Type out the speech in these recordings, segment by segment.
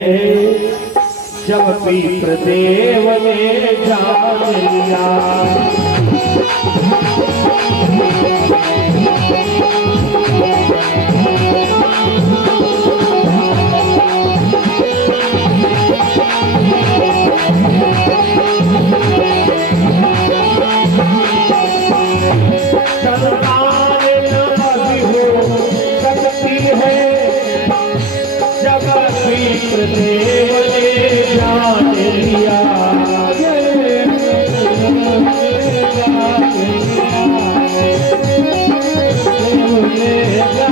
जब पितृदेव ने जान लिया देव ने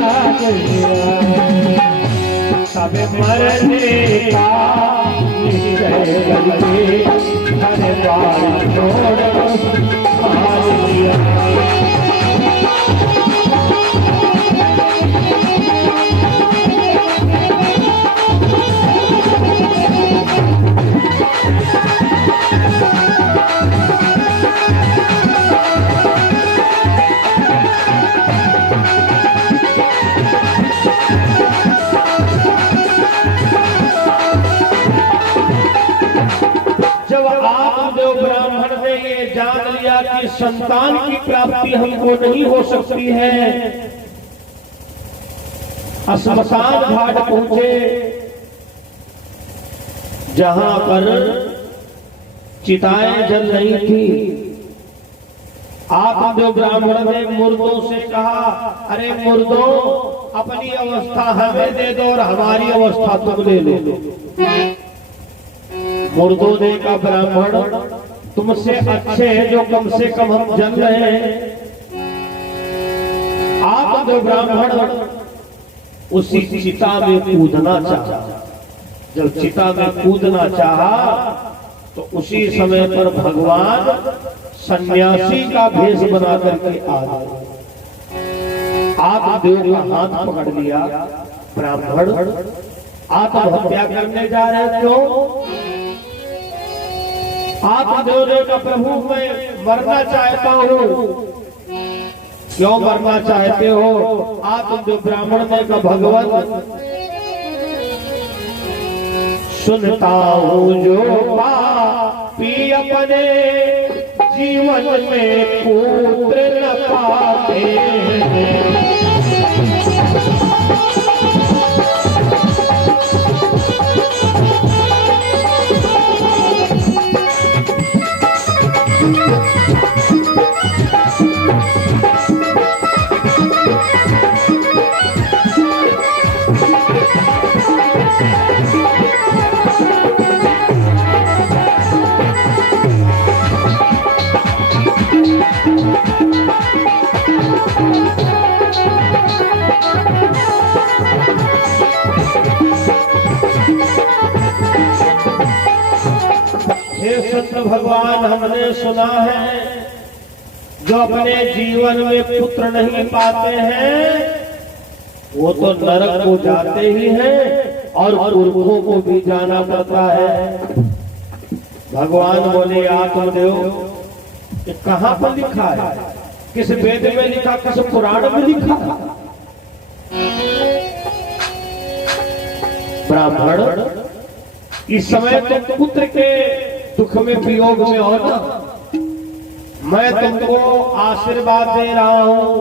जान लिया सब मरने का निश्चय करके हर बार छोड़ मान लिया। ब्राह्मण ने ये जान लिया कि संतान की प्राप्ति हमको नहीं हो सकती है, श्मशान घाट पहुंचे जहां पर चिताएं जल रही थी। आत्मदेव ब्राह्मण ने मुर्दों से कहा, अरे मुर्दों, अपनी अवस्था हमें दे दो और हमारी अवस्था तुम ले लो। मुर्दों ने कहा, ब्राह्मण तुमसे अच्छे हैं जो कम से कम हम जल रहे हैं। आप जो ब्राह्मण उसी चिता में कूदना चाहा। जब चिता में कूदना चाहा तो उसी समय पर भगवान सन्यासी का भेष बना करके आ गए। आप देव का हाथ पकड़ लिया, ब्राह्मण आत्महत्या करने जा रहे क्यों? आत्मदेव ने कहा, प्रभु मैं मरना चाहता हूँ। क्यों मरना चाहते हो? आत्मदेव ब्राह्मण ने कहा, भगवान सुनता हूँ जो पापी अपने जीवन में पुत्र न पाते हैं। भगवान, हमने सुना है जो अपने जीवन में पुत्र नहीं पाते हैं वो तो नरक को जाते ही हैं और पुरखों को भी जाना पड़ता है। भगवान बोले, आत्मदेव ये कहां पर लिखा है? किस वेद में लिखा, किस पुराण में लिखा? ब्राह्मण, इस समय तो पुत्र के दुख में वियोग में हो ना, मैं तुमको आशीर्वाद दे रहा हूं।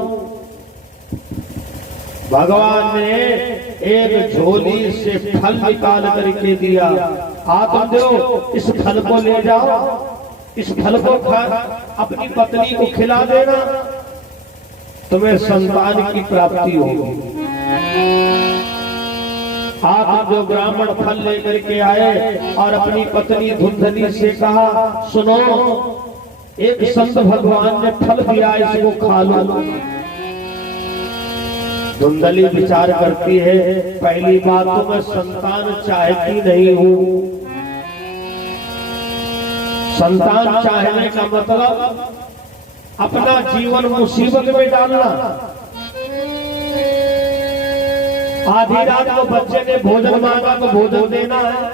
भगवान ने एक झोली से फल निकाल करके दिया। आत्मदेव, इस फल को ले जाओ, इस फल को खा अपनी पत्नी को खिला देना, तुम्हें संतान की प्राप्ति होगी। आप जो ब्राह्मण फल लेकर के आए और अपनी पत्नी धुंधली से कहा, सुनो, एक संत भगवान ने फल दिया, इसको खा लो। धुंधली विचार करती है, पहली बात तो मैं संतान चाहती नहीं हूं। संतान चाहने का मतलब अपना जीवन मुसीबत में डालना। आधी रात को बच्चे ने भोजन मांगा तो भोजन देना है।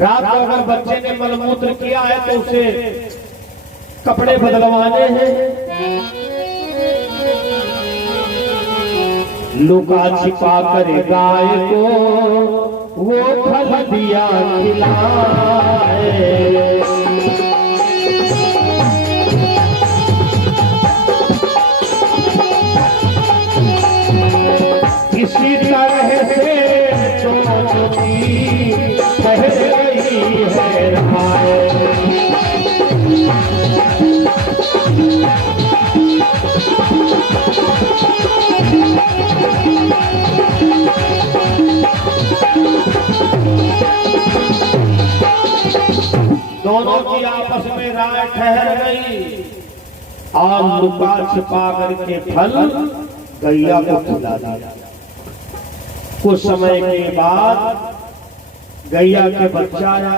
रात को अगर बच्चे ने मलमूत्र किया है तो उसे कपड़े बदलवाने हैं। लुका छिपा कर गाय को वो फल दिया खिलाए। इसी तरह से दोनों की कह रही है राय। दोनों की आपस में राय ठहर गई और लुका छिपा करके फल गैया को खिला दिया। कुछ समय के बाद गैया के बच्चा आया।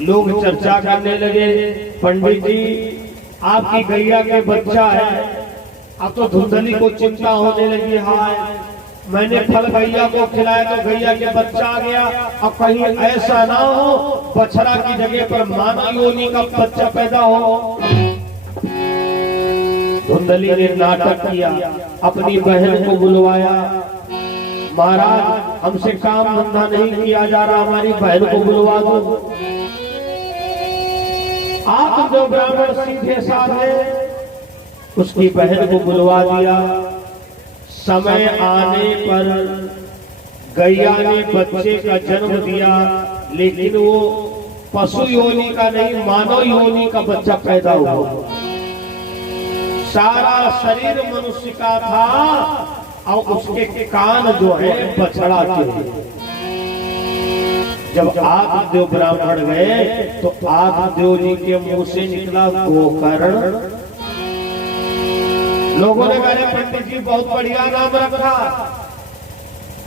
लोग चर्चा करने लगे, पंडित जी आपकी गैया के बच्चा है। अब तो धुंधली को चिंता होने लगी, हाय मैंने फल गैया को खिलाया तो गैया के बच्चा आ गया। अब कहीं ऐसा ना हो बछड़ा की जगह पर मानव योनि का बच्चा पैदा हो। धुंधली ने नाटक किया, अपनी बहन को बुलवाया। महाराज हमसे काम धंधा नहीं किया जा रहा, हमारी बहन को बुलवा दो। आप जो ब्राह्मण सीधे साधे उसकी बहन को बुलवा दिया। समय आने पर गैया ने बच्चे का जन्म दिया, लेकिन वो पशु योनि का नहीं मानव योनि का बच्चा पैदा हुआ। सारा शरीर मनुष्य का था और उसके कान जो है बछड़ा के। जब आदिदेव ब्राह्मण गए तो आदिदेव जी के मुंह से निकला गोकर्ण। लोगों ने कहा पंडित जी बहुत बढ़िया नाम रखा,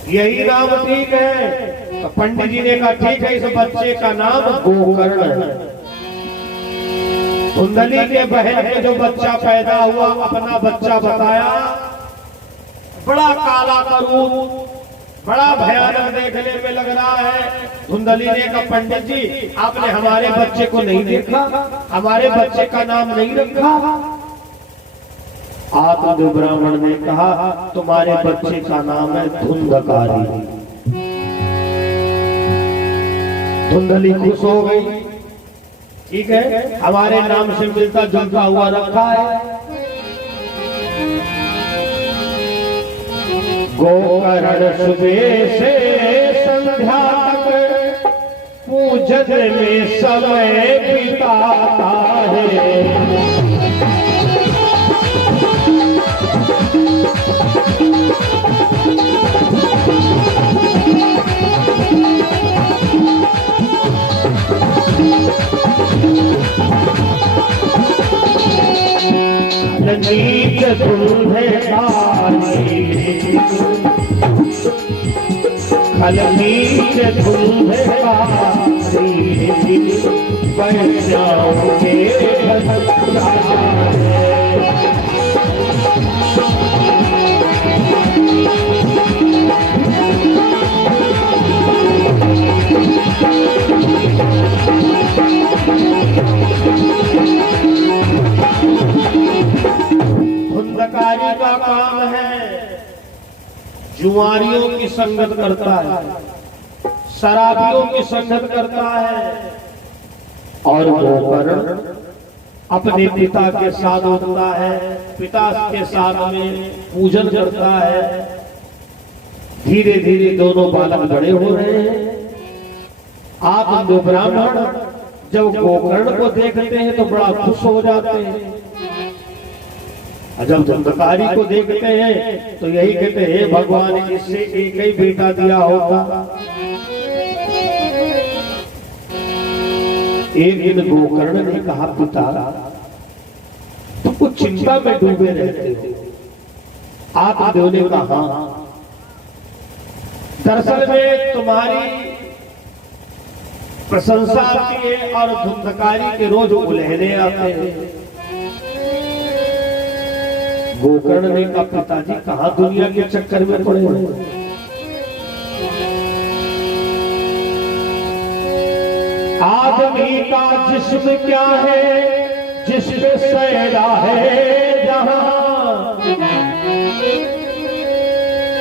यही नाम ठीक है। तो पंडित जी ने कहा ठीक है, इस बच्चे का नाम गोकर्ण है। धुंधली के बहन के जो बच्चा पैदा हुआ अपना बच्चा बताया। बड़ा काला का रूप, बड़ा भयानक देखने में लग रहा है। धुंधली ने कहा पंडित जी आपने हमारे बच्चे को नहीं देखा, हमारे बच्चे का नाम नहीं रखा। आदिदेव ब्राह्मण ने कहा तुम्हारे बच्चे का नाम है धुंधकारी। धुंधली खुश हो गई, ठीक है हमारे नाम से मिलता जुलता हुआ रखा है। गोकर्ण सुबह से संध्या तक पूजन में समय बिताता है। नीच तुम्हें खल नीच तुम्हें बढ़ जाओगे। धुंधकारी का काम है जुआरियों की संगत करता है, शराबियों की संगत करता है। और गोकर्ण अपने पिता के साथ होता है, पिता के साथ में पूजन करता है। धीरे धीरे दोनों बालक बड़े हो रहे हैं। आप दो ब्राह्मण जब गोकर्ण को देखते हैं तो बड़ा खुश हो जाते हैं। जब धुंधकारी को देखते हैं तो यही कहते हैं भगवान इससे एक ही बेटा दिया होगा। एक दिन गोकर्ण ने कहा पिता तुम कुछ चिंता में डूबे रहते हो। आप देव ने कहा दरअसल में तुम्हारी प्रशंसा आती है और धुंधकारी के रोज उलहने आते हैं। गोकर्ण ने कहा पिताजी कहां दुनिया के चक्कर में पड़े हुए। आदमी का जिस्म क्या है जिसपे सैरा है जहां,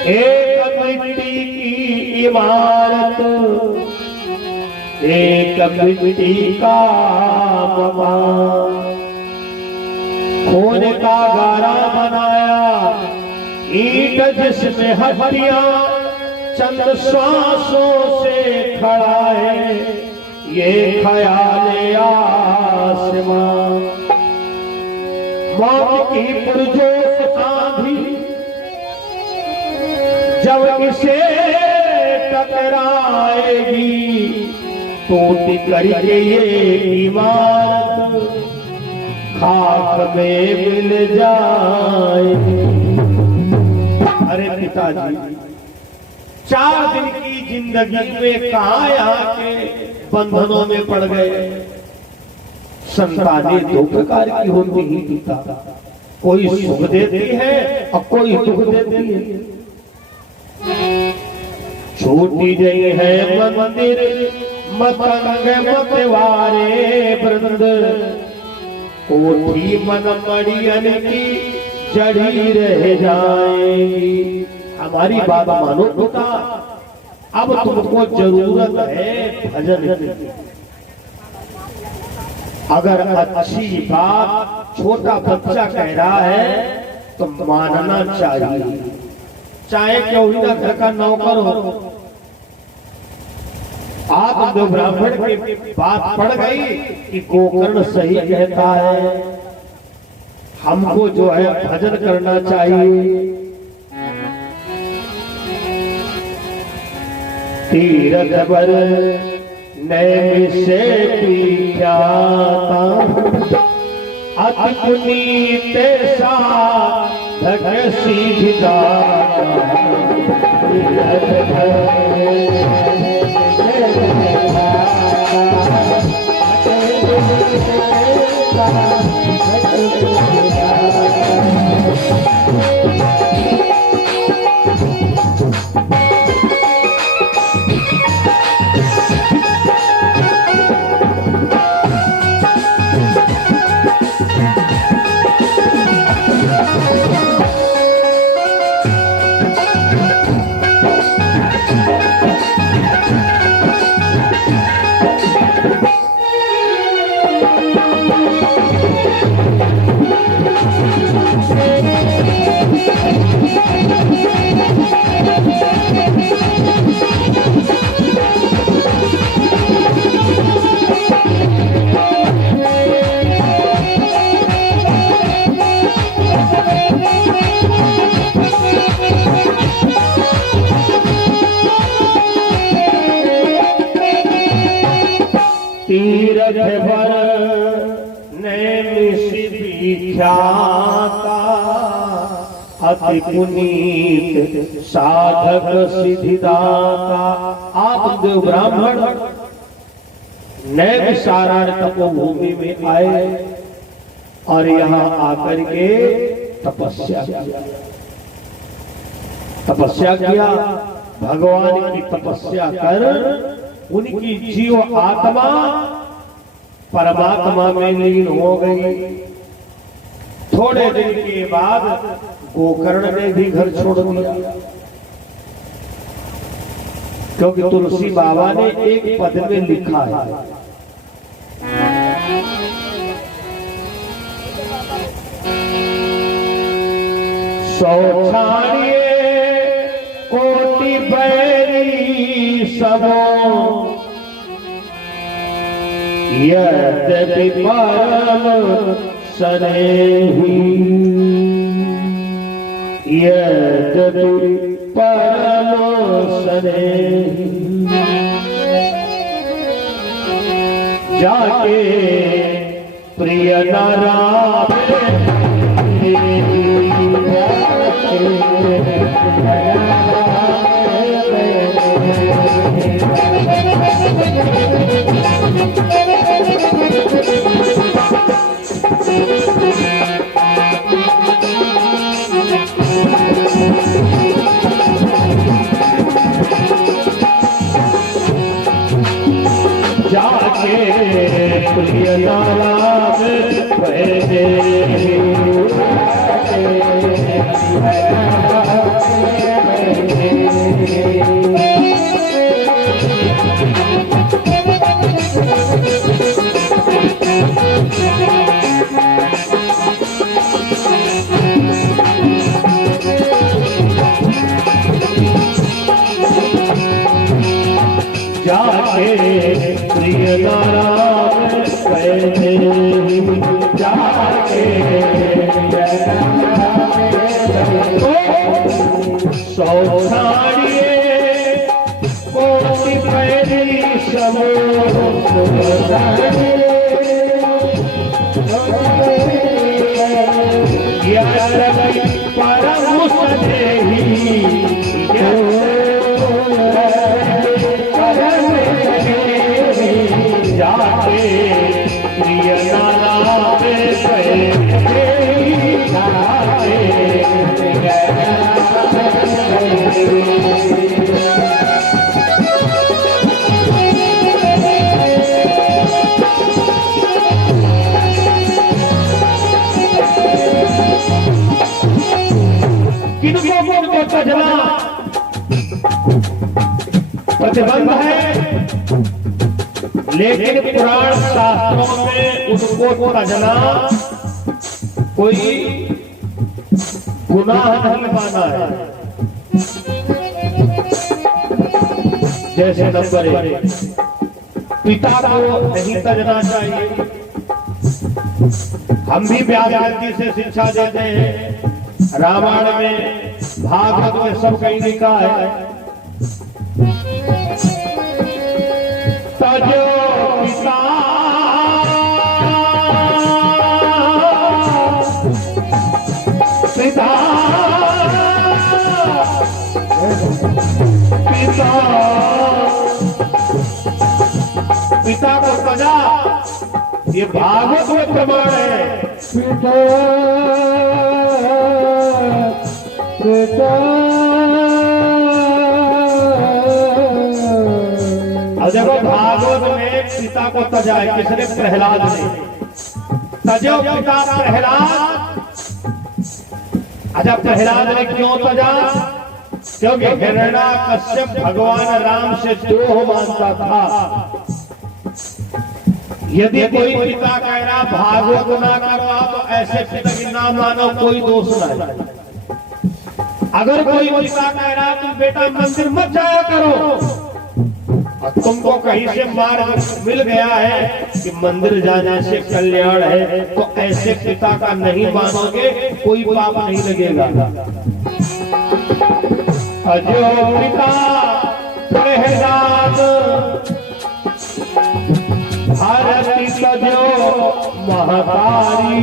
एक मिट्टी की इमारत एक मिट्टी का मकान, खून का गारा बनाया ईंट जिसमें हड्डियां चंद श्वासों से खड़ा है ये ख्याल आसमां। मौत की पुरजोर आंधी जब इसे टकराएगी टूट करके ये इमारत खाक में मिल जाएगी। अरे पिताजी 4 दिन की जिंदगी में कहां यहाँ के बंधनों में पड़ गए। संतानें 2 प्रकार की होती ही पिता, कोई सुख देती है और कोई दुख देती है। छूटी गई है मंदिर मतंग मतवारे वृंद, कोठी मन मड़ियन की जड़ी रह जाएगी। हमारी बात मानो बेटा, अब तुमको जरूरत है भजन की। अगर अच्छी बात छोटा बच्चा कह रहा है तो मानना चाहिए, चाहे क्यों ही ना घर का नौकर हो। आप दो ब्राह्मण की बात पड़ गई कि गोकर्ण सही कहता है, हमको जो है भजन करना चाहिए। तीरथ बर नैमिष से विख्याता अति पुनीत साधक सिद्धिदाता। तीरथ भर नैमिष विख्याता अति पुनीत साधक सिद्धिदाता। आप देव ब्राह्मण नैमिषारण्य तपोभूमि में आए और यहाँ आकर के तपस्या किया। भगवान की तपस्या कर उनकी जीव आत्मा परमात्मा में लीन हो गई। थोड़े दिन के बाद गोकर्ण ने भी घर छोड़ दिया, क्योंकि तुलसी बाबा ने एक पद में लिखा है, सौ छाड़िए कोटि बैरी सबो यद्यपि परम सनेही। यद्यपि परम सनेही जाके प्रिय नारायण जाके प्रिय नारायण जाके प्रिय नाराम कहते जाके सौ साड़िए कोटि पैरी समो परम सदेही जाके प्रिय नाराम किनको तजना प्रतिबंध है, लेकिन पुराण शास्त्रों में उसको तजना कोई गुनाह नहीं माना है। जैसे नंबर 1, पिता को नहीं तजना चाहिए। हम भी व्यास जी से शिक्षा देते हैं, रामायण में, भागवत में सब कहीं लिखा है, तजो पिता पिता पिता पिता को सजा, ये भागवत में प्रमाण है। और देखो भागवत में पिता को तजा है, किसने? प्रहलाद ने। तजो पिता प्रहलाद। अच्छा, प्रहलाद ने क्यों तजा? क्योंकि हिरण्यकश्यप भगवान राम से द्रोह मानता था। यदि कोई पिता कह रहा भागवत ना करो, तो ऐसे पिता की ना मानो, कोई दोष नहीं। अगर कोई पिता कह रहा तुम बेटा मंदिर मत जाया करो, और तुमको कहीं से मार्ग मिल गया है कि मंदिर जाने से कल्याण है, तो ऐसे पिता का नहीं मानोगे, कोई पाप नहीं लगेगा। अजो पिता प्रहलाद भारती तजो महतारी।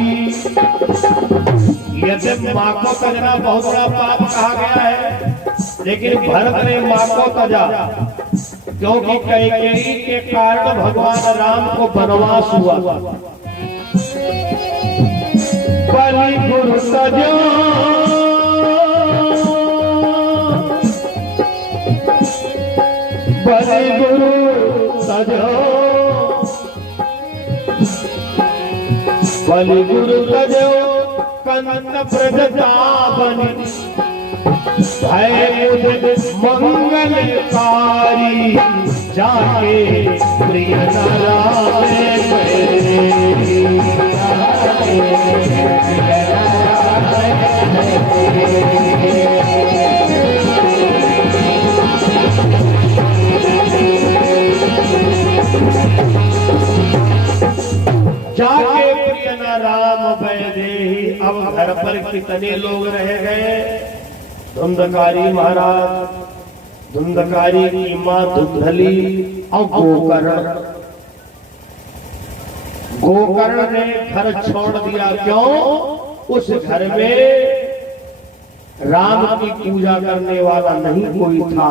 यदि माँ को तजना बहुत बड़ा पाप कहा गया है, लेकिन भरत ने माँ को तजा, क्योंकि कैकेयी के कारण भगवान राम को वनवास हुआ। बलि गुरु तजो बलि गुरु तजो बलि गुरु तजो कंत प्रजता बनी भय मंगलकारी जाके प्रिय नारायण जाके प्रिय नाराम वैदेही। अब घर पर कितने लोग रह गए? धुंधकारी महाराज, धुंधकारी की मां धुंधली और गोकर्ण। गोकर्ण ने घर छोड़ दिया। क्यों? उस घर में राम की पूजा करने वाला नहीं कोई था,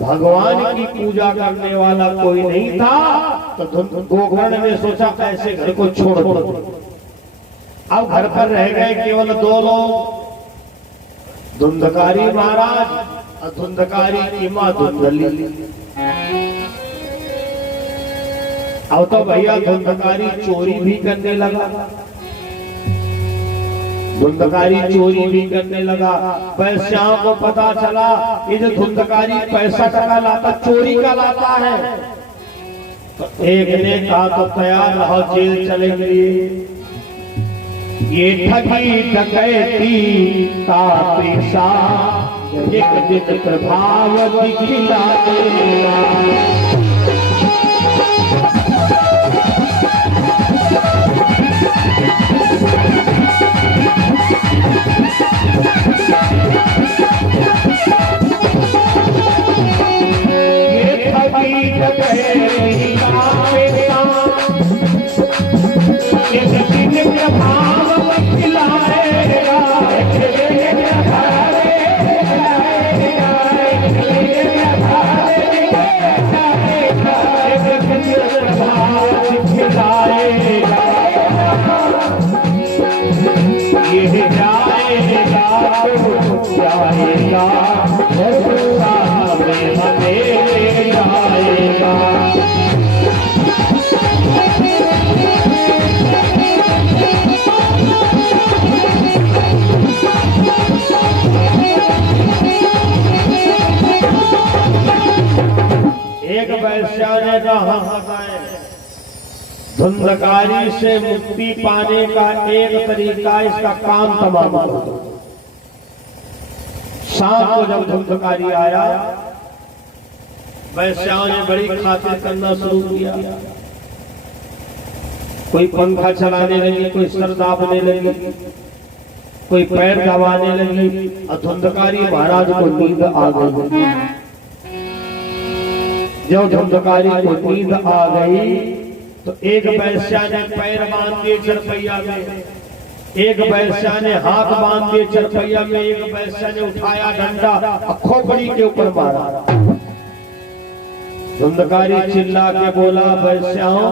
भगवान की पूजा करने वाला कोई नहीं था। तो गोकर्ण ने सोचा ऐसे घर को छोड़ दो। अब घर पर रह गए केवल 2 लोग, धुंधकारी महाराज और धुंधकारी की मां धुंधली। अब तो भैया धुंधकारी चोरी भी करने लगा, धुंधकारी चोरी भी करने लगा। पैस्याओं को पता चला ये जो धुंधकारी पैसा टका लाता, चोरी का लाता है। तो एक ने कहा तो तैयार रहो, जेल चलेंगे। ये ठगी डकैती का पेशा एक दिन प्रभाव दिखला देगा। एक वैश्या ने कहा धुंधकारी से मुक्ति पाने का एक तरीका, इसका काम तमाम करो। शाम को जब धुंधकारी आया, वैश्याओं ने बड़ी खातिर करना शुरू किया। कोई पंखा चलाने लगी, कोई सर दाबने लगी, कोई पैर दबाने लगी, और धुंधकारी महाराज को नींद आ गई। जब धुंधकारी को नींद आ गई तो एक वैश्या ने पैर बांध दिए चरपैया में, एक वैश्या ने हाथ बांध दिए चरपैया में, एक वैश्या ने उठाया डंडा खोपड़ी के ऊपर मारा। धुंधकारी चिल्ला के बोला, वैश्याओं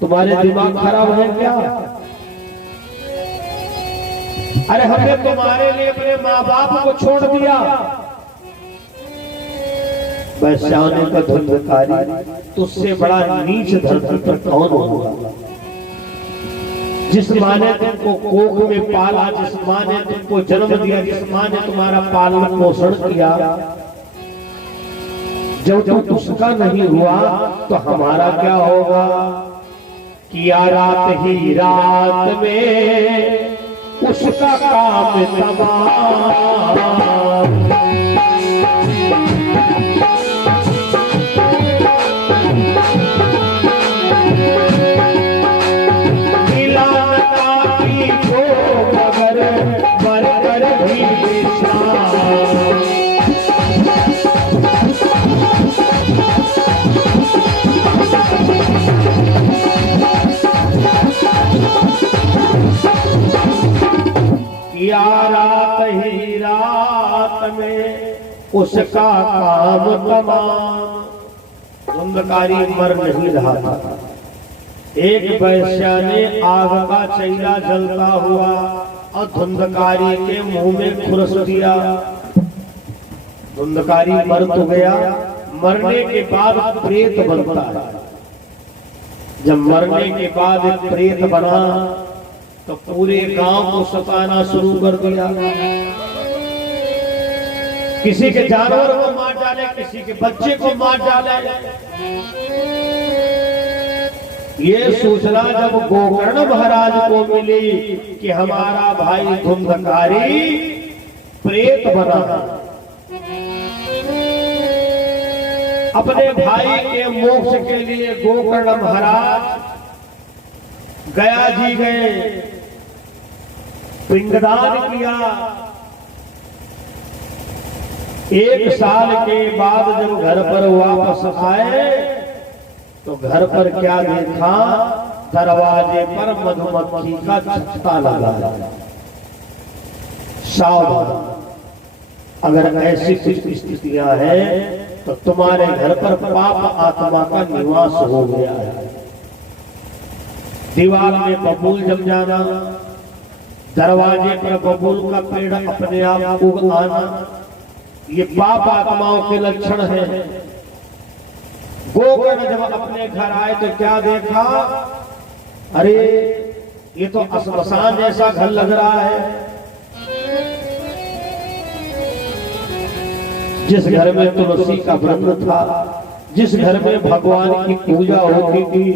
तुम्हारे दिमाग खराब है क्या? अरे हमने तुम्हारे लिए अपने माँ बाप को छोड़ दिया। वैश्याओं ने कहा, धुंधकारी तुझसे बड़ा नीच धरती पर कौन होगा? जिस माँ ने तुमको कोख में पाला, जिस माँ ने तुमको जन्म दिया, जिस माँ ने तुम्हारा पालन पोषण किया, जब तुम उसका नहीं हुआ तो हमारा क्या होगा? किया रात ही रात में उसका काम तमाम। रात ही रात में उसका काम तमाम। धुंधकारी मर नहीं रहा था। एक वैश्या ने आग का चैला जलता हुआ और धुंधकारी के मुंह में खुरस दिया। धुंधकारी मर तो गया, मरने के बाद प्रेत बनता है। जब मरने के बाद प्रेत बना तो पूरे गांव को सताना शुरू कर दिया। किसी के जानवर को मार डाले, किसी के बच्चे को मार डाले। ये सूचना जब गोकर्ण महाराज को मिली कि हमारा भाई धुंधकारी प्रेत बना, अपने भाई के मोक्ष के लिए गोकर्ण महाराज गया जी गए, पिंडदान किया। 1 साल के बाद जब घर पर वापस आए तो घर पर क्या देखा? दरवाजे पर मधुमक्खी का छत्ता लगा। सावधान, अगर ऐसी कुछ स्थितियां हैं तो तुम्हारे घर पर पाप आत्मा का निवास हो गया है। दीवार में बबूल जम जाना, दरवाजे पर बबूल का पेड़ अपने आप उग आना, ये पाप आत्माओं के लक्षण है। गोकर्ण जब अपने घर आए तो क्या देखा? अरे ये तो श्मशान जैसा घर लग रहा है। जिस घर में तुलसी का वृंद था, जिस घर में भगवान की पूजा होती थी,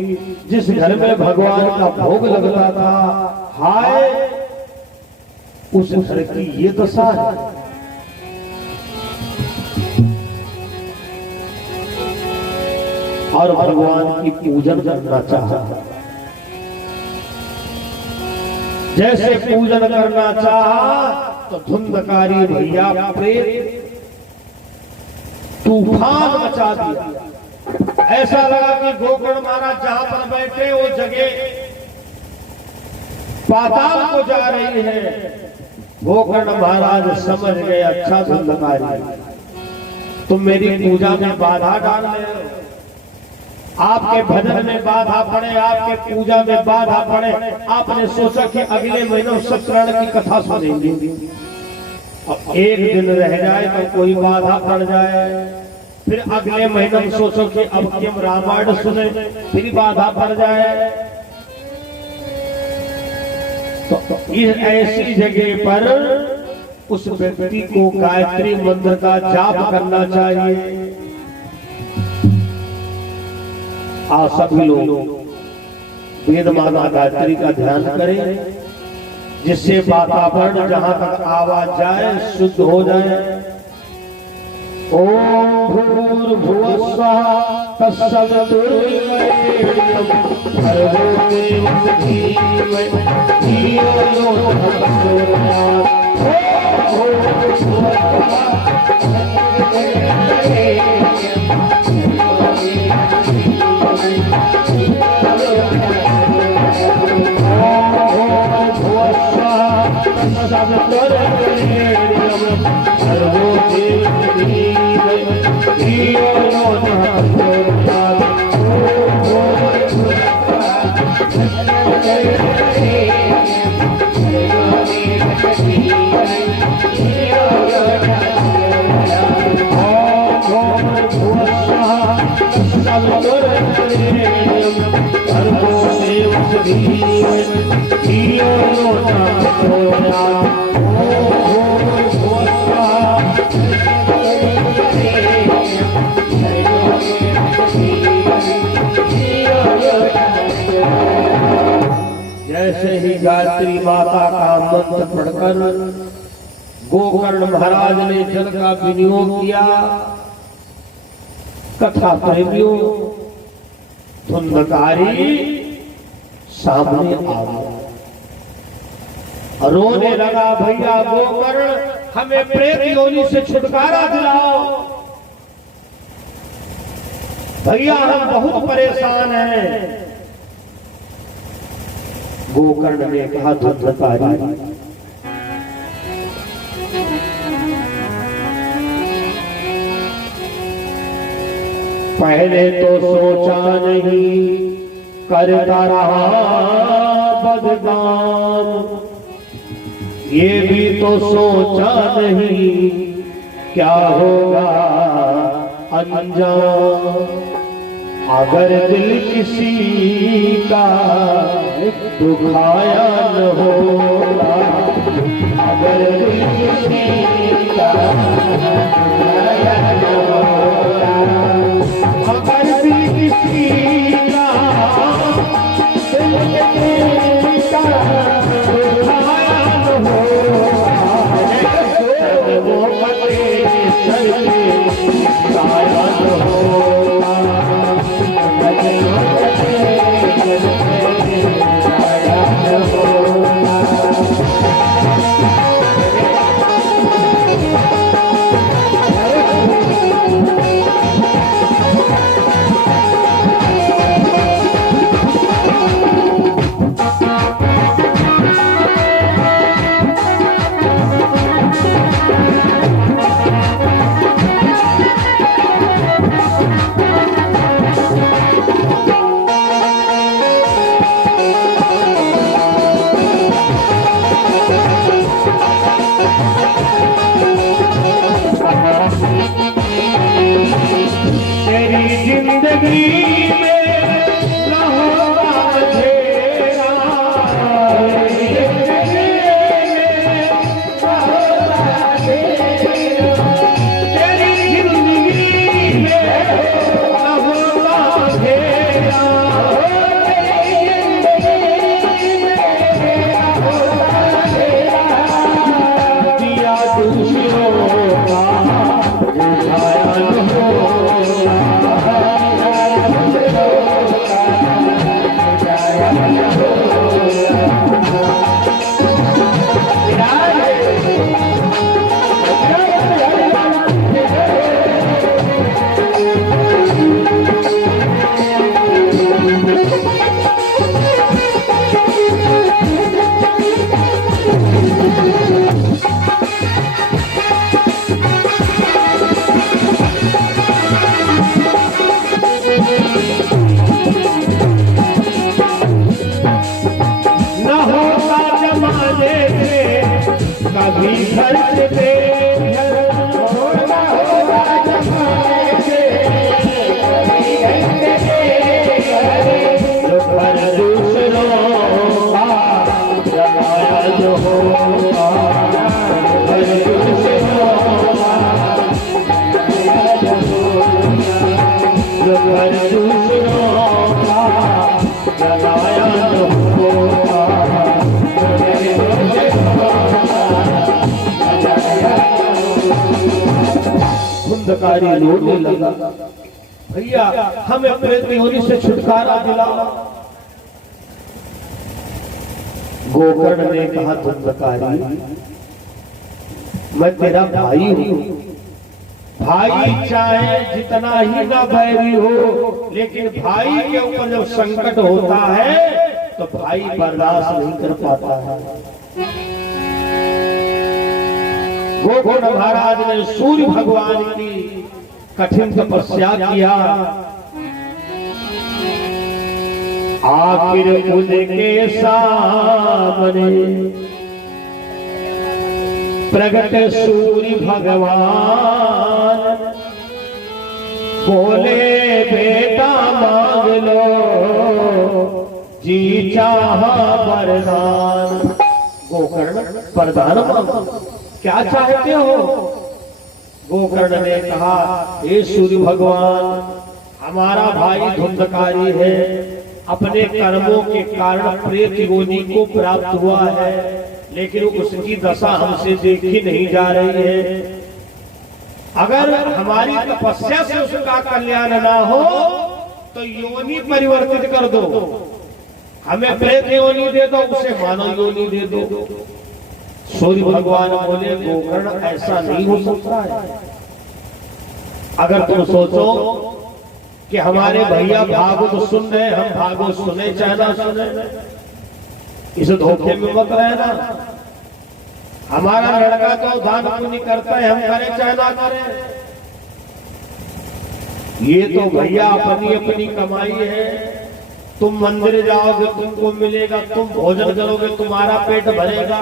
जिस घर में भगवान का भोग लगता था, हाय उस घर की ये दशा है। और भगवान की पूजन करना चाहा, जैसे पूजन करना चाहा तो धुंधकारी भैया प्रेत तूफान मचा दिया। ऐसा लगा कि गोकर्ण महाराज जहां पर बैठे वो जगह पाताल को जा रही है। गोकर्ण महाराज समझ गए, अच्छा धंधकारी, तुम मेरी पूजा में बाधा डाल रहे हो, आपके भजन में बाधा पड़े, आपके पूजा में बाधा पड़े। आपने सोचा कि अगले महीने सत्यनारायण की कथा सुनेंगे, अब एक दिन रह जाए तो कोई बाधा पड़ जाए, फिर अगले महीने में सोचो कि अब क्यों रामायण सुने, फिर बाधा पड़ जाए। तो इस ऐसी जगह पर उस व्यक्ति को गायत्री मंत्र का जाप करना चाहिए। आप सभी लोग वेद माता गायत्री का ध्यान करें, जिससे वातावरण जहां तक आवाज जाए शुद्ध हो जाए। ओम भूर्भुवः स्वः तत्सवितुर्वरेण्यं भर्गो देवस्य धीमहि धियो यो नः प्रचोदयात्। जैसे ही गायत्री माता का मंत्र पढ़कर गोकर्ण महाराज ने जल का विनियोग किया, कथा प्रेमियों धुंधकारी सामने आ गया, रोने लगा, भैया गोकर्ण हमें प्रेत योनि से छुटकारा दिलाओ, भैया हम बहुत परेशान हैं। गोकर्ण ने कहा, धुंधकारी पहले तो सोचा नहीं, करता रहा बदनाम, ये भी तो सोचा नहीं क्या होगा अंजाम। अगर दिल किसी का दुखाया न होगा, अगर दिल किसी का दुखाया न होगा, अगर दिल किसी का दुखाया न होगा, वो पते सर पे छाया न होगा। वर्ष पे होना होगा जमाने से, घर दूसरों का जमाया जो होगा, घर दूसरों का घर दूसरों का जमाया जो होगा। धुंधकारी रोने लगा, भैया हमें प्रेत योनि से छुटकारा दिलाओ। गोकर्ण ने कहा, धुंधकारी मैं तेरा भाई हूं, भाई चाहे जितना ही ना बैरी हो, लेकिन भाई के ऊपर जब संकट होता है तो भाई बर्दाश्त नहीं कर पाता है। गोकर्ण महाराज ने सूर्य भगवान की कठिन तपस्या किया, आखिर उनके सामने प्रगट सूर्य भगवान बोले, बेटा मांग लो जी चाहा वरदान। गोकर्ण वरदान मांगो, क्या चाहते हो? गोकर्ण ने कहा, हे सूर्य भगवान, हमारा भाई धुंधकारी है, अपने कर्मों के कारण प्रेत योनि को प्राप्त हुआ है, लेकिन उसकी दशा हमसे देखी नहीं जा रही है। अगर हमारी तपस्या से उसका कल्याण ना हो तो योनि परिवर्तित कर दो, हमें प्रेत योनि दे दो, उसे मानव योनि दे दो। सूर्य भगवान बोले, गोकर्ण ऐसा नहीं हो सकता है। अगर तुम सोचो कि हमारे भैया भागवत सुन रहे, हम भागवत सुने चाहे ना सुने, इस धोखे में मत रहना। हमारा लड़का तो दान पुण्य करता है, हम करें चाहे ना करें। ये तो भैया अपनी अपनी कमाई है। तुम मंदिर जाओगे तुमको मिलेगा, तुम भोजन करोगे तुम्हारा पेट भरेगा।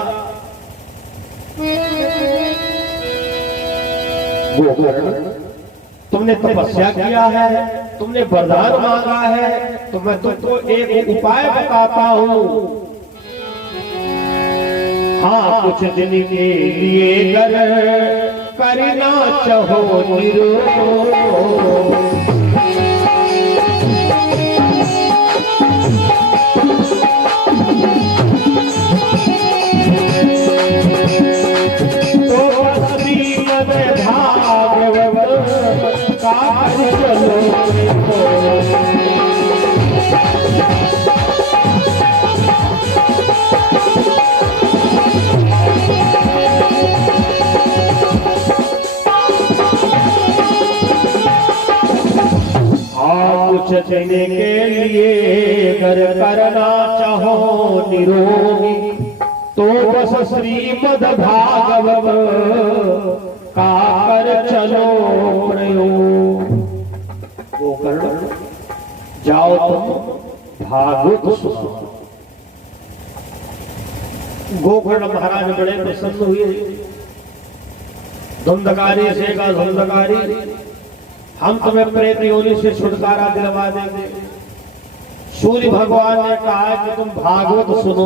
तुमने तपस्या किया है, तुमने वरदान मांगा है, तो मैं तुमको एक उपाय बताता हूं। हाँ, कुछ दिन के लिए करना चाहो निरोग, कुछ दिन के लिए करना चाहो निरोगी, तो बस श्रीमद् भागवत का कर चलो प्रयोग। गोकर्ण जाओ तुम भागवत सुनो। गोकर्ण महाराज बड़े प्रसन्न हुए। धुंधकारी से कहा, धुंधकारी हम तुम्हें प्रेत योनि से छुटकारा दिलवा देंगे। सूर्य भगवान ने कहा कि तुम भागवत सुनो।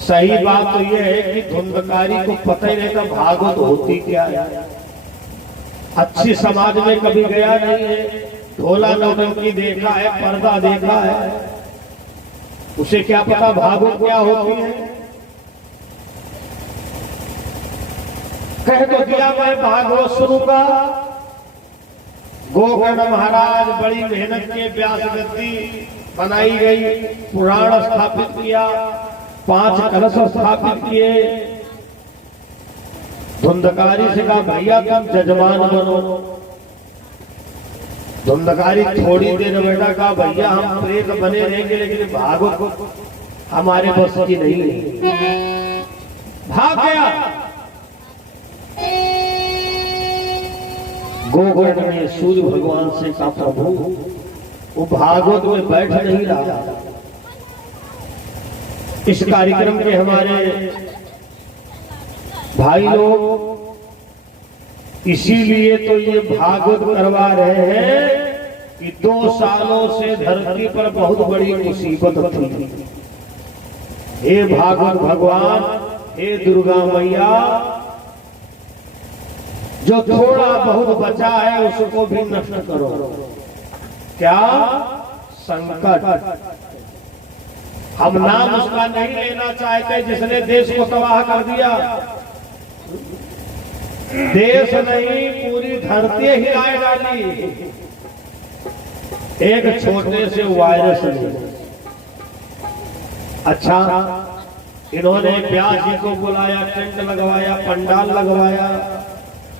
सही बात तो यह है कि धुंधकारी को पता ही नहीं था भागवत होती क्या है। अच्छी समाज में कभी गया नहीं है, ढोला नौटंकी देखा है, पर्दा देखा है, उसे क्या पता भागवत क्या होती है। कह तो दिया मैं भागवत सुनूंगा। गोकर्ण महाराज बड़ी मेहनत के व्यास गद्दी बनाई गई, पुराण स्थापित किया, 5 कलश स्थापित किए। धुंधकारी से कहा, भैया तुम जजमान बनो। धुंधकारी थोड़ी देर बैठा, कहा भैया हम प्रेत बने रहेंगे, लेकिन भागवत हमारे बस की नहीं है। भाग गया। गोकर्ण ने सूर्य भगवान से कहा, प्रभु वो भागवत में बैठ नहीं रहा। इस कार्यक्रम के हमारे भाई लोग, इसीलिए तो ये भागवत करवा रहे हैं कि 2 सालों से धरती पर बहुत बड़ी मुसीबत थी। हे भागवत भगवान, हे दुर्गा मैया, जो थोड़ा बहुत बचा है उसको भी नष्ट करो। क्या संकट? हम नाम उसका नहीं लेना चाहते जिसने देश को तबाह कर दिया। देश नहीं, पूरी धरती हिलाए डाली एक छोटे से वायरस ने। अच्छा, इन्होंने व्यास जी को बुलाया, टेंट लगवाया, पंडाल लगवाया,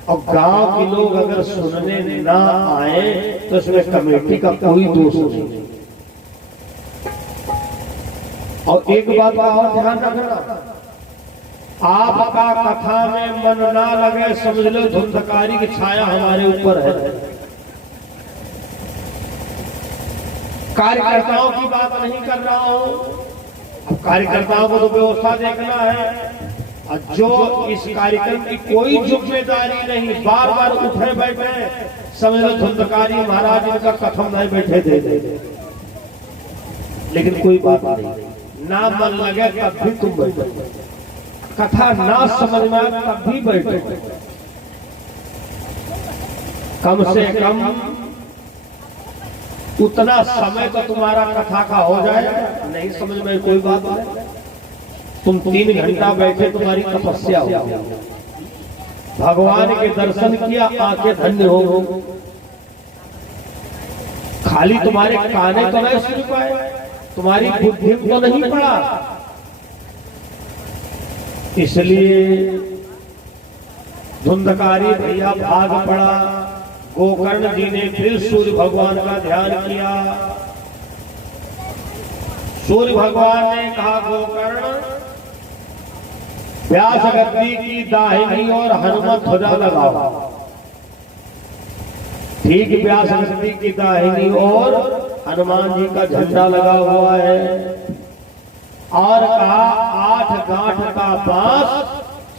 और गांव के लोग अगर सुनने ना आए तो इसमें कमेटी का कोई दोष नहीं। और एक बात का और ध्यान रखना, आपका कथा में मन ना लगे, समझ लो धुंधकारी की छाया हमारे ऊपर है। कार्यकर्ताओं की बात नहीं कर रहा हूं, अब कार्यकर्ताओं को तो व्यवस्था देखना है। और जो इस कार्यक्रम की कोई जिम्मेदारी नहीं, बार बार उठे बैठे, समझ लो धुंधकारी महाराज इनका कथम नहीं बैठे दे। लेकिन कोई बात नहीं, ना मन लगे तब भी तुम बैठो, कथा ना समझ में आए तब भी बैठो। कम से कम उतना समय तो तुम्हारा कथा का हो जाए। नहीं समझ में कोई बात नहीं, तुम 3 घंटा बैठे, तुम्हारी तपस्या हो, भगवान के दर्शन किया, आंखें धन्य हो। खाली तुम्हारे काने तो नहीं सुन पाए, तुम्हारी बुद्धि तो नहीं पड़ा। इसलिए धुंधकारी भैया भाग पड़ा। गोकर्ण जी ने फिर सूर्य भगवान का ध्यान किया। सूर्य भगवान ने कहा, गोकर्ण, व्यास गद्दी की दाहिनी और हनुमत ध्वजा लगाओ। ठीक व्यास गद्दी की दाहिनी और हनुमान जी का झंडा लगा हुआ है। और कहा, 8 गांठ का बांस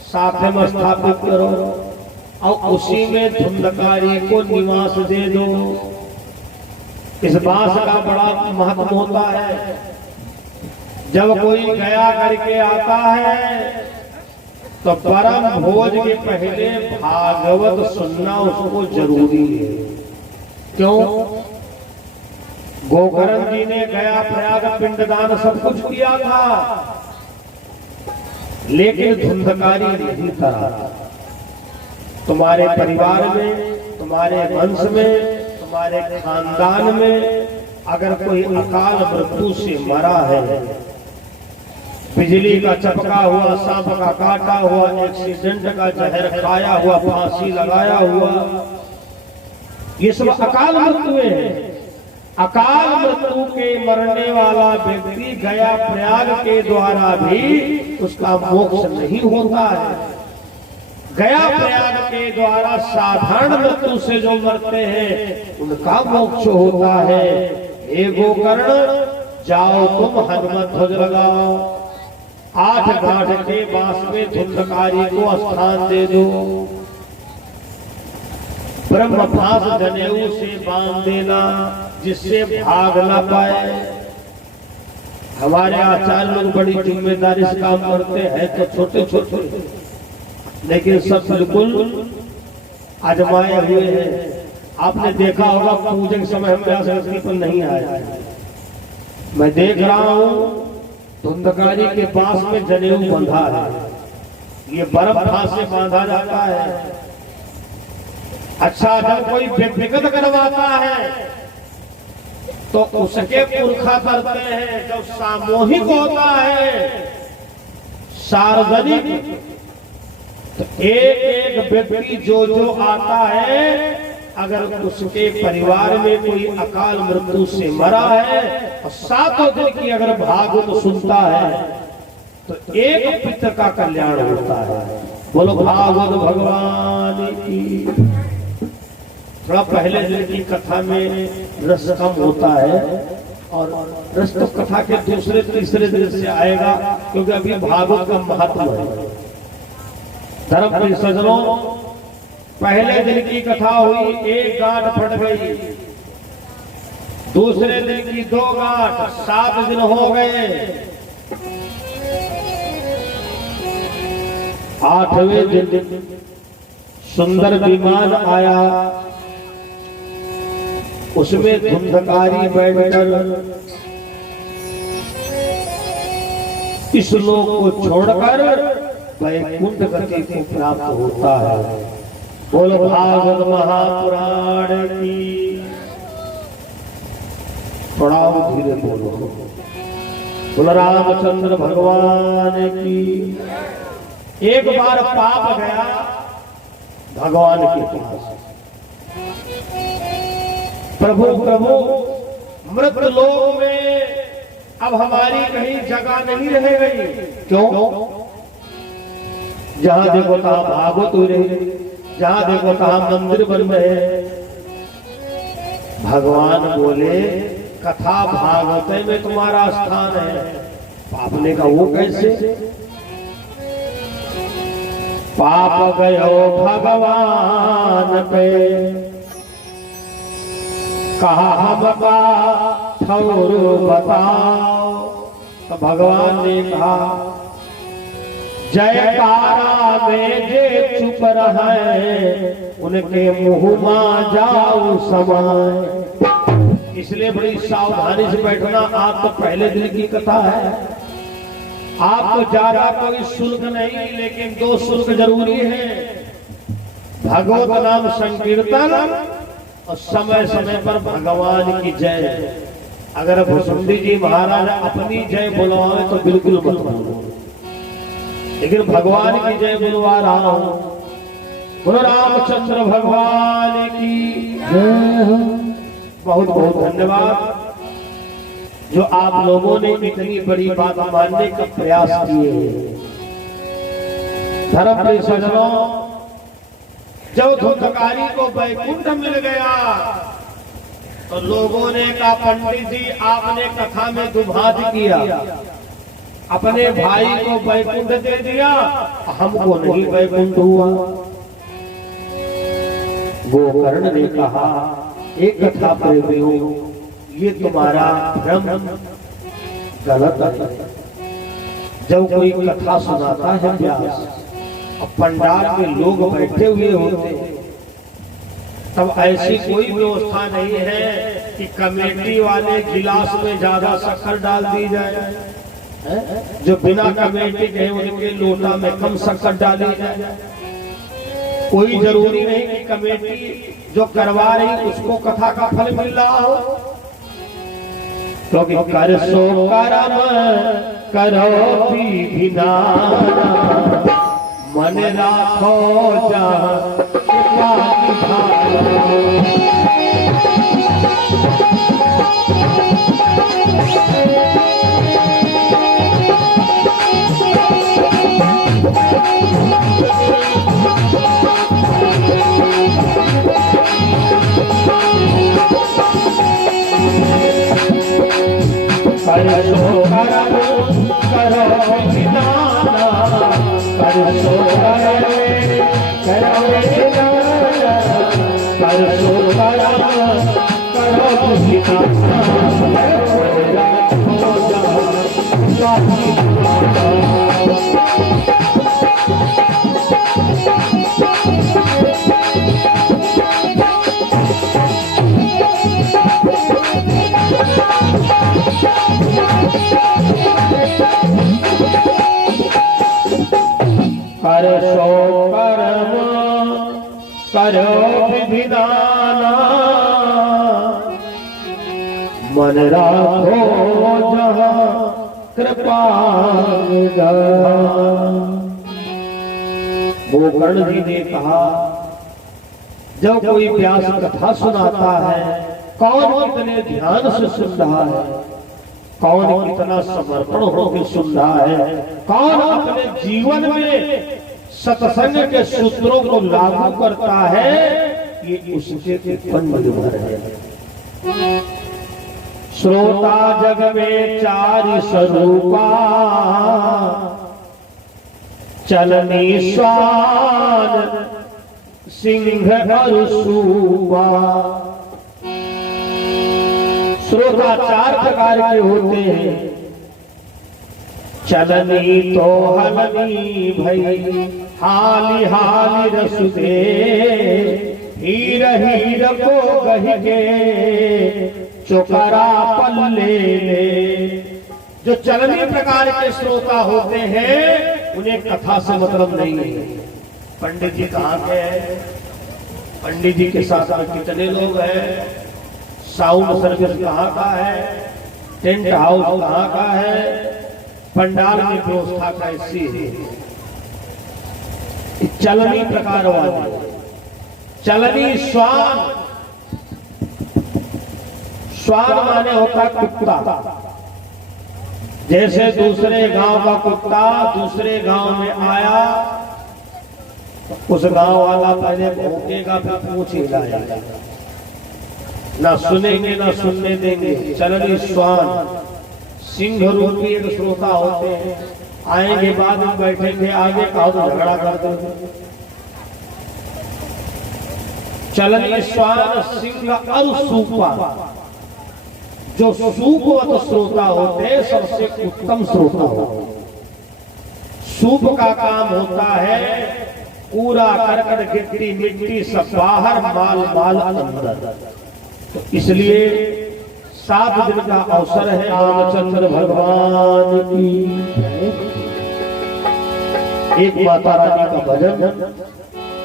साथे में स्थापित करो और उसी में धुंधकारी को निवास दे दो। इस बांस का बड़ा महत्व होता है। जब कोई गया करके आता है तो परम भोज के पहले भागवत सुनना उसको जरूरी है। क्यों? गोकर्ण जी ने गया प्रयाग पिंडदान सब कुछ किया था, लेकिन धुंधकारी नहीं था। तुम्हारे परिवार में, तुम्हारे वंश में, तुम्हारे खानदान में अगर कोई अकाल मृत्यु से मरा है, बिजली का चपका हुआ, सांप का काटा हुआ, एक्सीडेंट का जहर खाया हुआ, फांसी लगाया हुआ, ये सब अकाल मृत्यु है। अकाल मृत्यु के मरने वाला व्यक्ति गया प्रयाग के द्वारा भी उसका मोक्ष नहीं होता है। गया प्रयाग के द्वारा साधारण मृत्यु से जो मरते हैं उनका मोक्ष होता है। हे गोकर्ण, जाओ तुम हनुमत ध्वज लगाओ, 8 गांठ के बांस में धुंधकारी को स्थान दे दो, ब्रह्म फांस जनेऊ से बांध देना जिससे भाग ना पाए। हमारे आचार्य लोग बड़ी जिम्मेदारी से काम करते हैं तो छोटे छोटे, लेकिन सब बिल्कुल आजमाए हुए हैं। आपने देखा होगा पूजन के समय हम व्यास गद्दी पर नहीं आए। मैं देख रहा हूँ धुंधकारी के पास में जनेऊ बंधा है, ये बर्फ फांस से बांधा जाता है। अच्छा, जब कोई व्यक्तिगत करवाता है तो उसके पुरखा करते हैं। जब सामूहिक होता है, सार्वजनिक, तो एक एक व्यक्ति जो आता है, अगर उसके परिवार में कोई अकाल मृत्यु से मरा है और 7 दिन की अगर भागवत सुनता है तो एक पितर का कल्याण होता है। बोलो भागवत भगवान की। थोड़ा पहले दिन की कथा में रस कम होता है और रस तो कथा के दूसरे तीसरे दिन से आएगा, क्योंकि अभी भागवत का महत्व है। धर्म के सज्जनों, पहले दिन की कथा हुई, एक गांठ फट गई। दूसरे दिन की 2 गांठ, 7 दिन हो गए। 8वें दिन सुंदर विमान आया, उसमें धुंधकारी बैठकर इस लोक को छोड़कर वैकुंठ गति को प्राप्त होता है। बोलो भागवत महापुराण की। थोड़ा धीरे बोलो। बोलो रामचंद्र भगवान की। एक बार पाप गया भगवान के पास, प्रभु प्रभु मृत लोक में अब हमारी कहीं जगह नहीं रह गई। क्यों? जहां देखो तहां भागवत हो रहे, जहां देखो तहां मंदिर बन रहे। भगवान बोले कथा भागवत में तुम्हारा स्थान है। पाप ने कहा वो कैसे? पाप गयो भगवान पे, कहा हमका ठौर बताओ। तो भगवान ने कहा जयकारा में जे चुप रहे, उनके मुंह में जाऊ समाए। इसलिए बड़ी सावधानी से बैठना। आप तो पहले दिन की कथा है, आप तो ज्यादा कोई शुल्क नहीं, लेकिन 2 शुल्क जरूरी है। भगवत नाम संकीर्तन और समय समय पर भगवान की जय। अगर भुसुंडी जी महाराज अपनी जय बुलवाए तो बिल्कुल मत बोलो, लेकिन भगवान की जय बुलवा रहा हूं। बोलो रामचंद्र भगवान की जय। बहुत बहुत धन्यवाद जो आप लोगों ने इतनी बड़ी बात मानने का प्रयास किए। धर्म के सज्जनों, जब धुंधकारी को वैकुंठ मिल गया तो लोगों ने कहा पंडित जी आपने कथा में दुभात किया, अपने भाई को वैकुंठ दे दिया, हमको नहीं वैकुंठ हुआ। गोकर्ण ने कहा एक कथा प्रेमियों, ये तुम्हारा भ्रम गलत है। जब कोई कथा सुनाता है व्यास, अब पंडाल में लोग बैठे हुए होते, तब ऐसी कोई व्यवस्था नहीं है कि कमेटी वाले गिलास में ज्यादा शक्कर डाल दी जाए। जो बिना कमेटी के उनके लोटा में कम शक्कर डाली जाए। कोई जरूरी नहीं कि कमेटी जो करवा रही उसको कथा का फल मिल रहा हो, क्योंकि कर सो करम करो विधिना, मन राखो जहाँ करो विधिदाना, मन राखो जहाँ कृपा। गोकर्ण जी ने कहा जब कोई व्यास कथा सुनाता है, कौन कितने ध्यान से सुन रहा है, कौन कितना समर्पण होकर सुन रहा है, कौन अपने जीवन में सत्संग के सूत्रों को लागू करता है, ये उसके ऊपर निर्भर है। श्रोता जग में 4 स्वरूपा, चलनी श्वान सिंह और सूबा। श्रोता चार प्रकार के होते हैं। चलनी तो हलनी भई हाली हाली रस दे, हीर हीर को गहिगे चोकरा पल्ले ले। जो चलनी प्रकार के श्रोता होते हैं उन्हें कथा से मतलब नहीं है। पंडित जी कहाँ के हैं, पंडित जी के साथ में कितने लोग हैं, साउंड सर्विस कहाँ का है, टेंट हाउस कहाँ का है, पंडाल की व्यवस्था कैसी है। चलनी प्रकार वाले। चलनी श्वान, श्वान माने होता कुत्ता। जैसे दूसरे गांव का कुत्ता दूसरे गांव में आया तो उस गांव वाला पहले भौंकेगा फिर पूछ हिलाएगा, ना सुनेंगे ना सुनने देंगे। चलनी श्वान सिंह रूपी एक श्रोता होते हैं। आएंगे बाद में बैठेंगे, आगे कहो तो झगड़ा कर देंगे। चलनी श्वान सिंह और सूपा। जो सूपवत श्रोता होते सबसे उत्तम श्रोता होते। सूप का काम होता है कूड़ा करकट गिट्टी मिट्टी सब बाहर, माल माल अंदर। तो इसलिए 7 दिन का अवसर है रामचंद्र भगवान की। एक माता रानी का भजन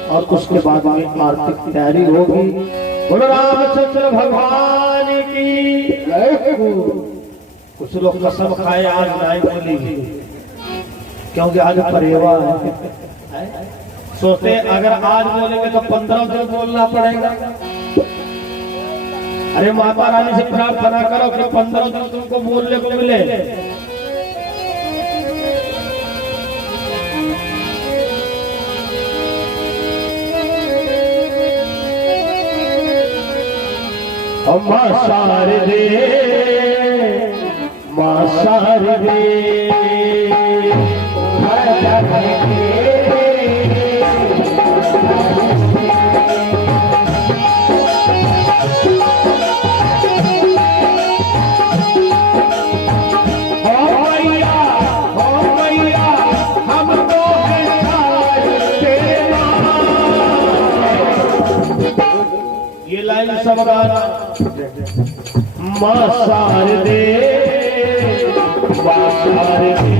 और उसके बाद में आरती की तैयारी होगी। बोलो रामचंद्र भगवान की जय। कुछ लोग कसम खाए आज नहीं बोलेंगे क्योंकि आज परेवा है। सोचते अगर आज बोलेंगे तो 15 दिन बोलना पड़ेगा। अरे माता रानी से प्रार्थना करो कि 15 दिन तुमको बोलने को मिले। मां शारदे मां शारदे सब गाना। मां शारदे मां शारदे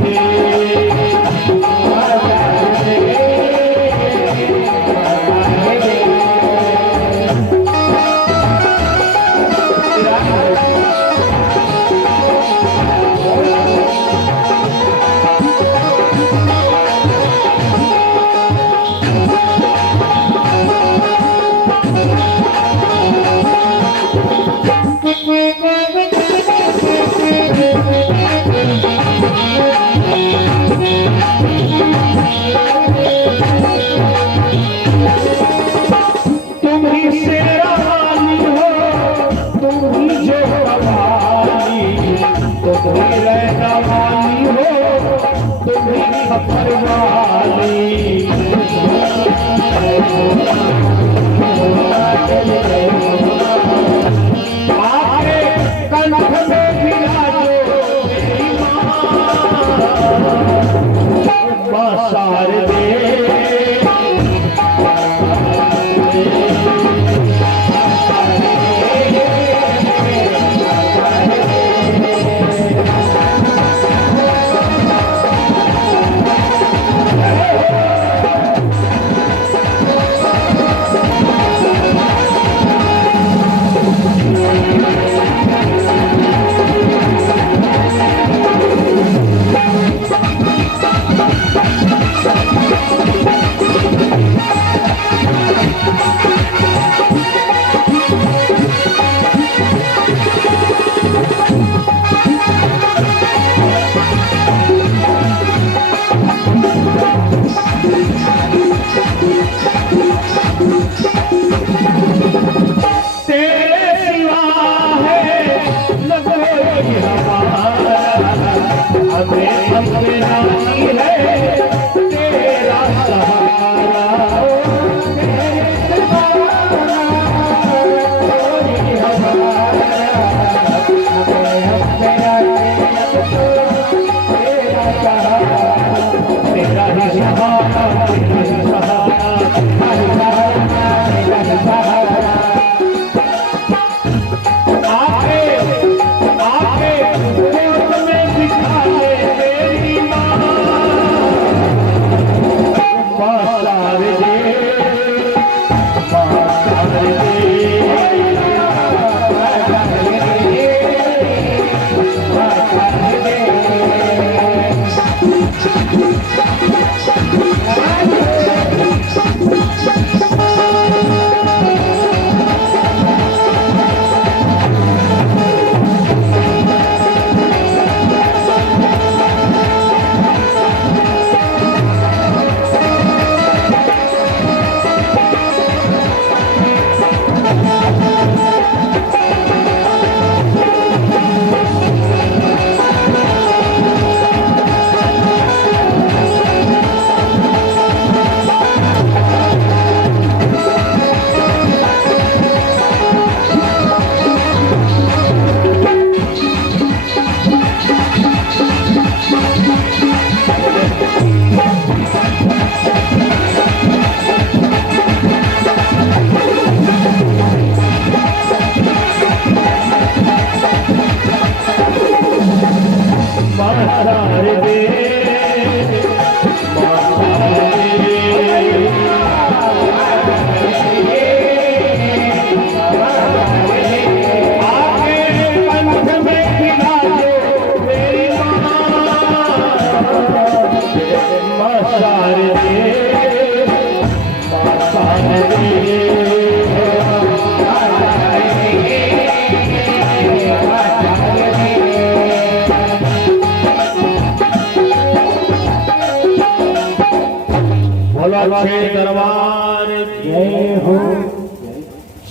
सच्चे दरबार की जय हो,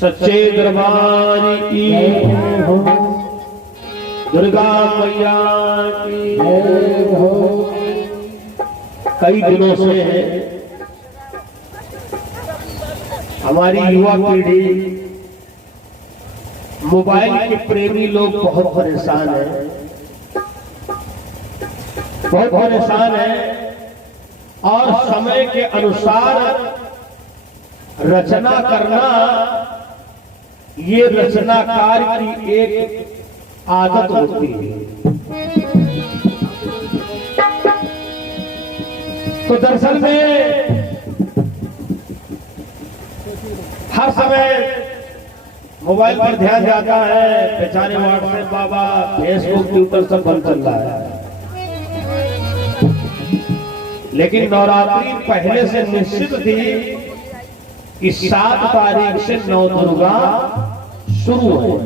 सच्चे दरबार की जय हो, दुर्गा मैया की जय हो। कई दिनों से हमारी युवा पीढ़ी मोबाइल के प्रेमी लोग बहुत परेशान हैं, बहुत परेशान हैं और समय के अनुसार रचना करना ये रचनाकार की एक आदत होती है। तो दरअसल में हर समय मोबाइल पर ध्यान जाता है, बेचारे व्हाट्सएप बाबा फेसबुक ट्विटर सब बंद चल रहा है। लेकिन नवरात्रि पहले से निश्चित थी कि 7 तारीख से नौ दुर्गा शुरू है,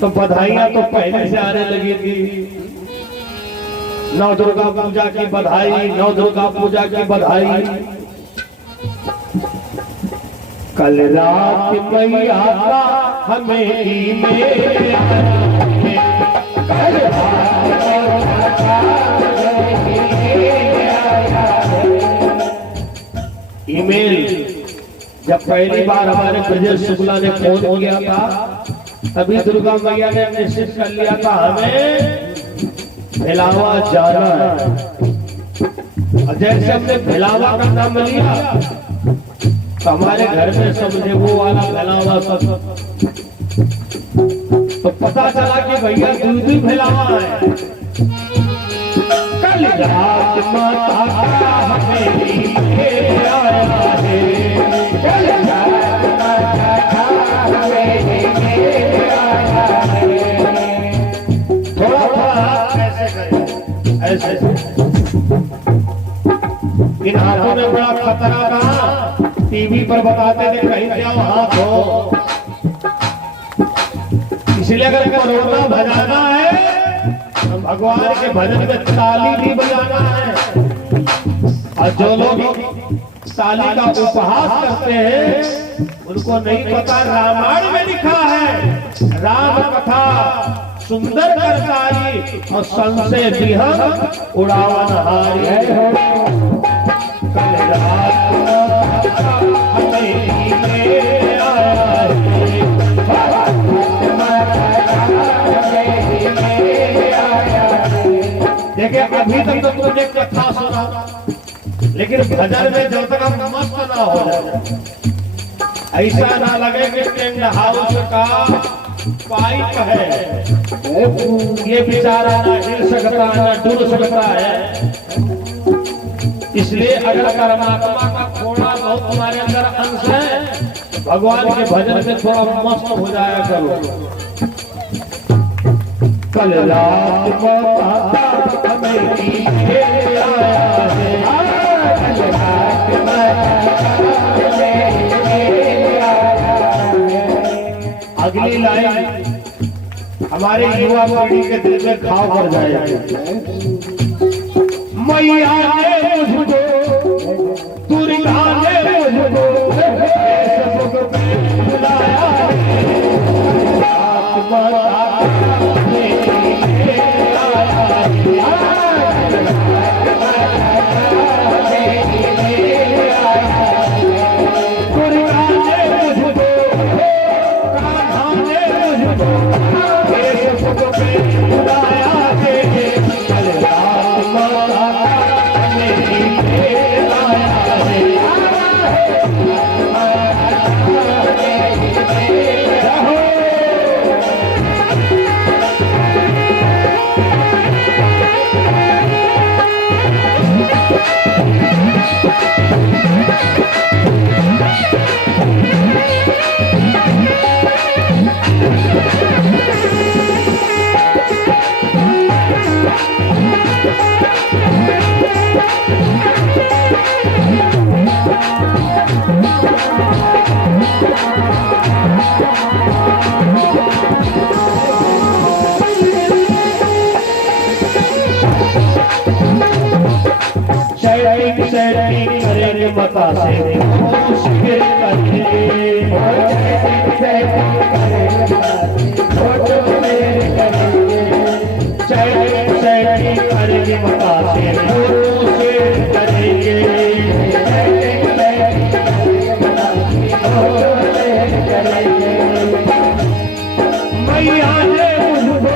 तो बधाइयां तो पहले से आने लगी थी। नौ दुर्गा पूजा की बधाई, नौ दुर्गा पूजा की बधाई। कल रात मैया का हमें ईमेल जब पहली बार हमारे ब्रजेश शुक्ला ने फोन किया था, तभी दुर्गा मैया ने निश्चित कर लिया था हमें भिलावा जाना है। और जैसे हमने भिलावा का नाम लिया तो हमारे घर में समझे वो वाला भिलावा सब, तो पता चला कि भैया दूध भिलावा है। कल रात माता का हमें आया है, कल रात माता का हमें आया है। थोड़ा थोड़ा ऐसे करें, ऐसे इन हाथों में बड़ा खतरा था। टीवी पर बताते थे कहीं से हाथ हो, इसलिए अगर कोरोना भजाना है तो भगवान के भजन में ताली भी बजाना है। और जो लोग ताली का उपहास करते हैं उनको नहीं पता, रामायण में लिखा है राम कथा सुंदर करतारी और संशय विहंग उड़ावन हारी। कल रात देखिए अभी तक तो तुमने कथा सुना, लेकिन भजन में जब तक हम मस्त ना हो जाए, ऐसा ना लगे कि टेंट हाउस का पाइप है, ये बेचारा ना हिल सकता ना डुल सकता है। इसलिए अगर परमात्मा का थोड़ा बहुत तुम्हारे अंदर अंश है, भगवान के भजन में थोड़ा मस्त हो जाया करो। कल रात हमें आया है, अगली लाइन हमारे युवा पीढ़ी के दिल में घाव कर जाएगी। मैया ने मुझको, दुर्गा ने मुझको बुलाया, सेटिंग चैन मता से मुश्किल करेंगे मता से मुश्किल करेंगे मैया ने मुझको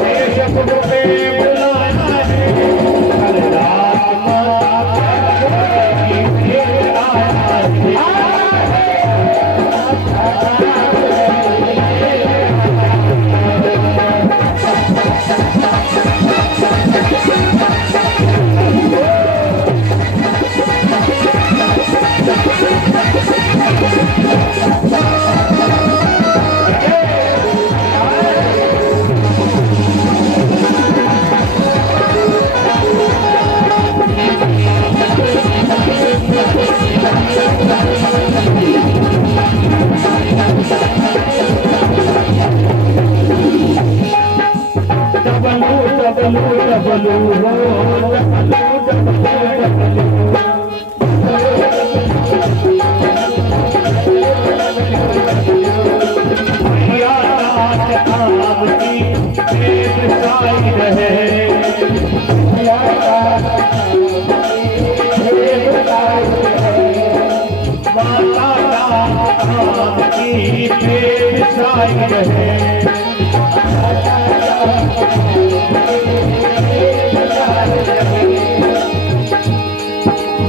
देश को बुलाया है कल रात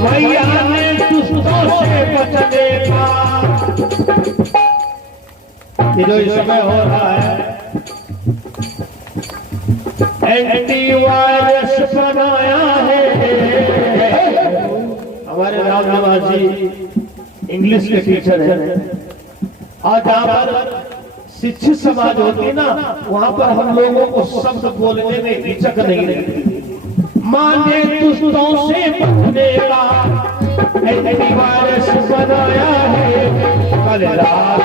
मैया ने दुष्टों से बचने का ये जो इस समय हो रहा है एंटीवायरस बनाया है। हमारे राम निवास जी इंग्लिश के टीचर हैं और जहाँ पर शिक्षित समाज होती ना वहां पर हम लोगों को शब्द बोलने में हिचक नहीं रहती। माने दुष्टों से बचने का एंटीवायरस बनाया है कल रात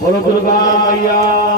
बोलो दुर्गा मैया